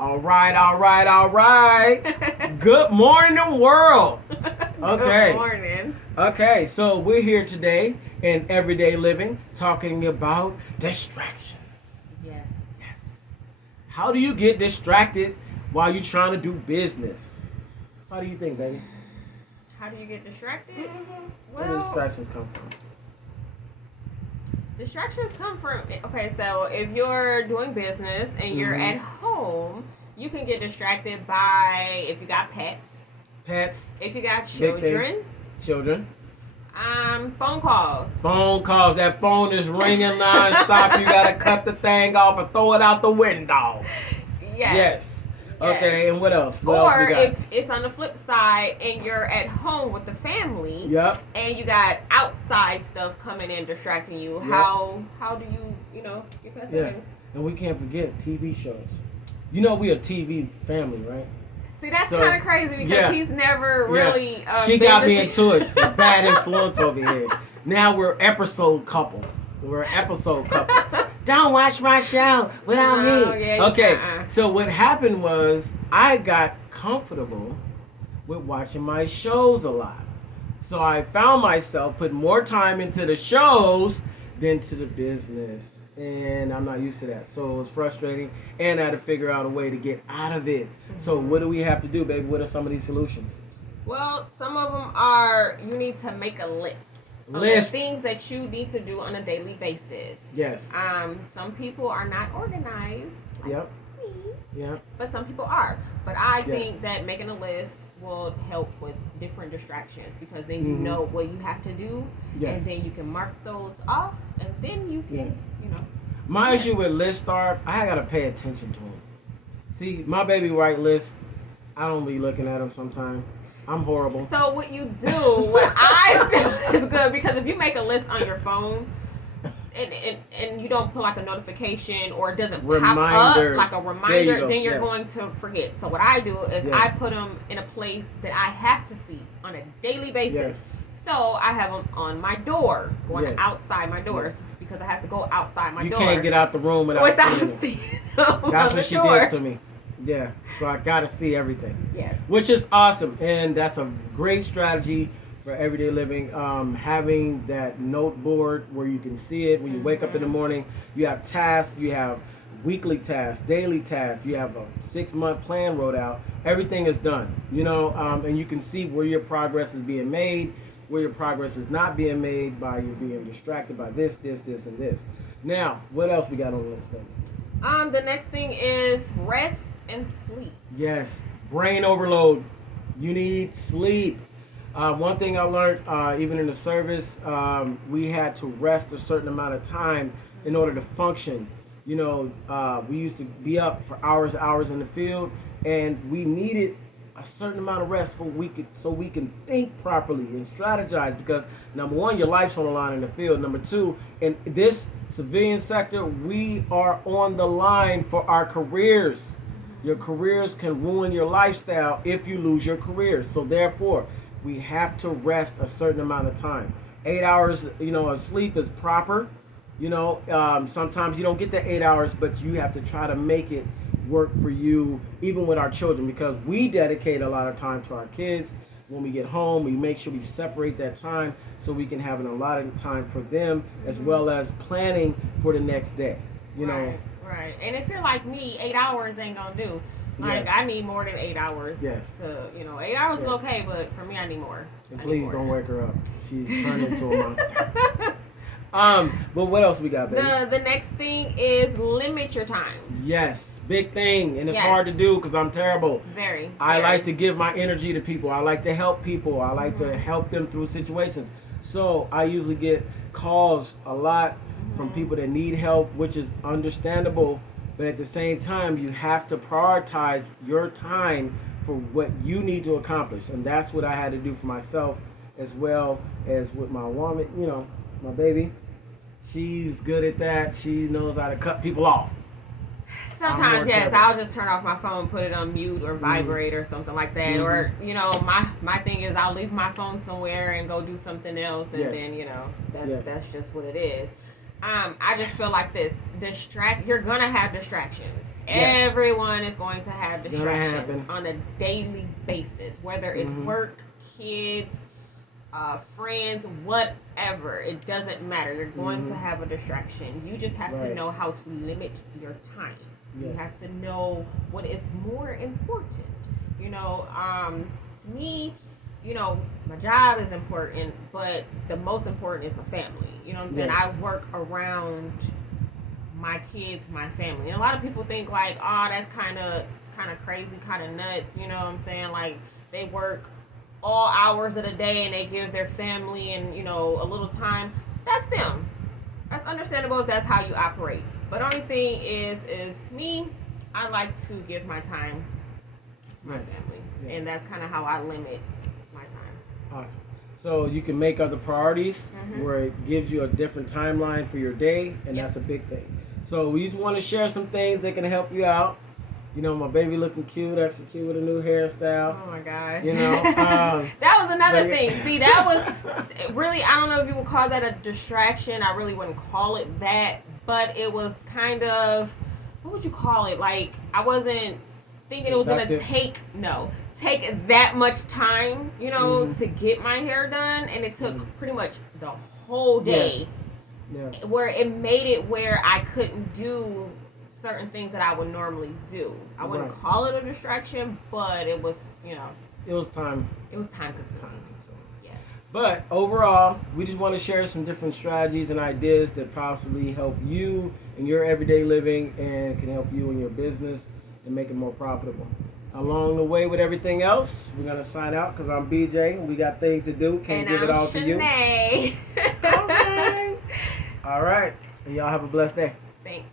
All right, all right, all right. Good morning, world. Okay. Good morning. Okay, so we're here today in Everyday Living talking about distractions. Yes. Yes. How do you get distracted while you're trying to do business? How do you think, baby? How do you get distracted? Where do Well, distractions come from? distractions come from, okay, so if you're doing business and you're Mhm. at home, you can get distracted by if you got pets, Pets, if you got big thing. children, Children. phone calls. Phone calls. That phone is ringing nonstop. You gotta cut the thing off and throw it out the window. Yes. Okay, and what else? What else we Or got? if it's on the flip side and you're at home with the family, Yep. and you got outside stuff coming in distracting you, Yep. how do you get past Yeah. that? And we can't forget TV shows. You know we a TV family, right? See, that's So, kind of crazy because yeah. he's never really. She been got to me t- into it. She's a bad influence over here. Now we're episode couples. We're an episode couple. Don't watch my show without No, me. yeah, Okay, uh-uh. so what happened was I got comfortable with watching my shows a lot. So I found myself putting more time into the shows than to the business. And I'm not used to that. So it was frustrating. And I had to figure out a way to get out of it. So what do we have to do, baby? What are some of these solutions? Well, some of them are you need to make a list. Of List. the things that you need to do on a daily basis. Yes. Some people are not organized. Like Yep. me, Yep. but some people are. But I Yes. think that making a list will help with different distractions because then you Mhm. know what you have to do, Yes. and then you can mark those off, and then you can, Yes. you know. My issue with lists are I gotta pay attention to them. See, my baby write lists. I don't be looking at them sometimes. I'm horrible. So what you do, what I feel is good because if you make a list on your phone. And you don't put like a notification or it doesn't Reminders. pop up like a There you reminder, go. then you're Yes. going to forget. So what I do is Yes. I put them in a place that I have to see on a daily basis. Yes. So I have them on my door, going Yes. outside my door Yes. because I have to go outside my You door. can't get out the room without seeing it. seeing them That's on what the she door. did to me. Yeah. So I gotta see everything. Yes. Which is awesome, and that's a great strategy for everyday living. Having that note board where you can see it when you wake up in the morning. You have tasks, you have weekly tasks, daily tasks, you have a 6-month plan wrote out. Everything is done, and you can see where your progress is being made, where your progress is not being made by you being distracted by this, and this. Now, what else we got on the list, baby? The next thing is rest and sleep. Yes, brain overload. You need sleep. One thing I learned, even in the service, we had to rest a certain amount of time in order to function. We used to be up for hours in the field, and we needed a certain amount of rest so we can think properly and strategize. Because number one, your life's on the line in the field. Number two, in this civilian sector, we are on the line for our careers. Your careers can ruin your lifestyle if you lose your career. So therefore, we have to rest a certain amount of time. 8 hours, of sleep is proper. Sometimes you don't get the 8 hours, but you have to try to make it work for you, even with our children, because we dedicate a lot of time to our kids. When we get home, we make sure we separate that time so we can have an allotted time for them, as well as planning for the next day. Right. And if you're like me, 8 hours ain't gonna do. Like, Yes. I need more than 8 hours. Yes. 8 hours is Yes. okay, but for me, I need more. And I please need don't more. wake her up. She's turned into a monster. But what else we got, baby? The next thing is limit your time. Yes, big thing, and it's Yes. hard to do because I'm terrible. Very. I like to give my energy to people. I like to help people. I like to Mm-hmm. help them through situations. So I usually get calls a lot from people that need help, which is understandable. But at the same time, you have to prioritize your time for what you need to accomplish. And that's what I had to do for myself, as well as with my woman, my baby. She's good at that. She knows how to cut people off. Sometimes, yes, terrible. I'll just turn off my phone, put it on mute or vibrate or something like that. Or, my thing is I'll leave my phone somewhere and go do something else. And Yes. then, Yes. that's just what it is. I just feel like this you're gonna have distractions. Yes. Everyone is going to have It's gonna distractions happen. on a daily basis, whether it's Mhm. work, kids, friends, whatever. It doesn't matter. You're going to Mhm. have a distraction. You just have to Right. know how to limit your time. You Yes. have to know what is more important. To me, my job is important, but the most important is my family. You know what I'm saying? Yes. I work around my kids, my family. And a lot of people think like, oh, that's kind of crazy, kind of nuts. You know what I'm saying? Like they work all hours of the day and they give their family and a little time. That's them. That's understandable if that's how you operate. But only thing is me. I like to give my time to my Yes. family, Yes. and that's kind of how I limit my time. Awesome. So you can make other priorities Mhm. where it gives you a different timeline for your day, and Yep. that's a big thing. So we just want to share some things that can help you out. My baby looking cute, extra cute with a new hairstyle. Oh my gosh. That was another thing. See, that was really, I don't know if you would call that a distraction. I really wouldn't call it that, but it was kind of, what would you call it? Like, I wasn't thinking it was going to take that much time, Mhm. to get my hair done. And it took pretty much the whole day. Yes. Where it made it where I couldn't do certain things that I would normally do. I wouldn't Right. call it a distraction, but it was, It was time consuming. consuming. Yes. But overall, we just want to share some different strategies and ideas that possibly help you in your everyday living and can help you in your business and make it more profitable. Along the way with everything else, we're going to sign out because I'm BJ. We got things to do. Can't give it all to you. Shanae. All right. All right. And y'all have a blessed day. Thanks.